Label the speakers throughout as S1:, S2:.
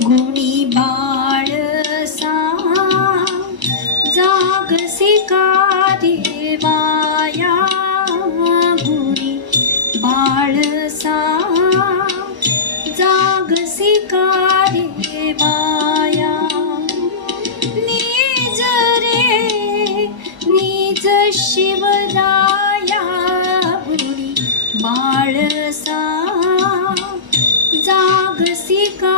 S1: गुणी बाळसा जागसी का देवाया गुणी बाळसा जागसी का देवा शिवराया गुणी बाळसा जागसी का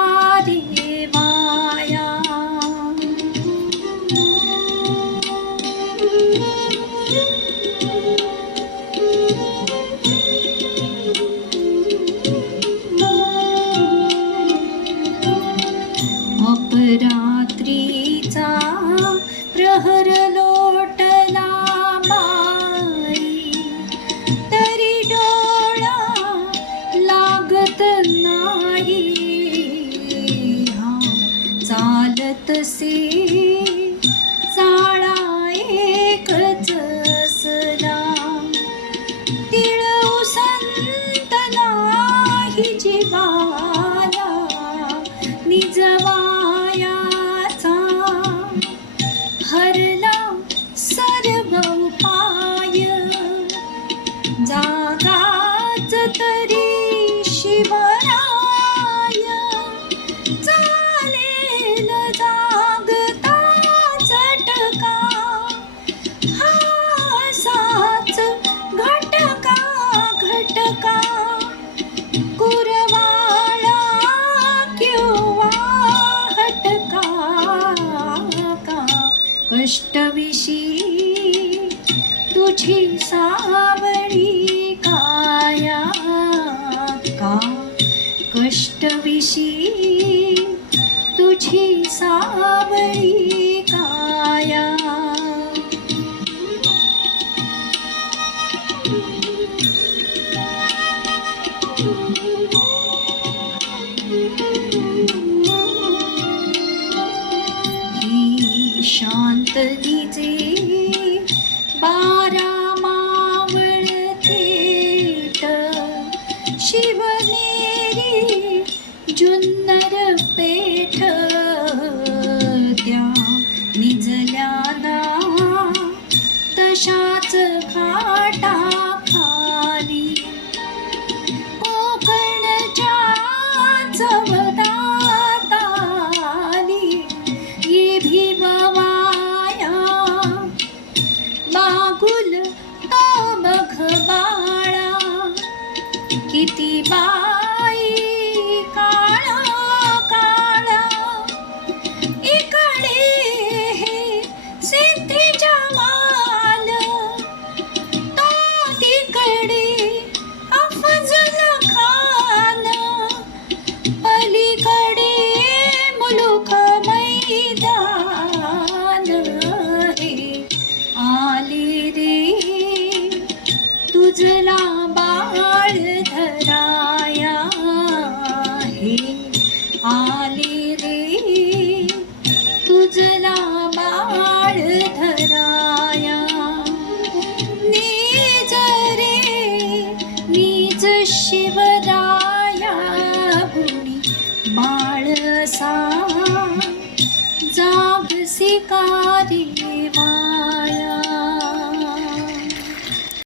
S1: चालतसे कष्टविशी तुझी सावळी काया का? कष्टविशी तुझी सावळी काया? ही उजला बाळ धराया हे आले रे तुझला बाळ धराया. नीज रे नीज शिवराया गुणी बाळसा जाभ सिकारी माया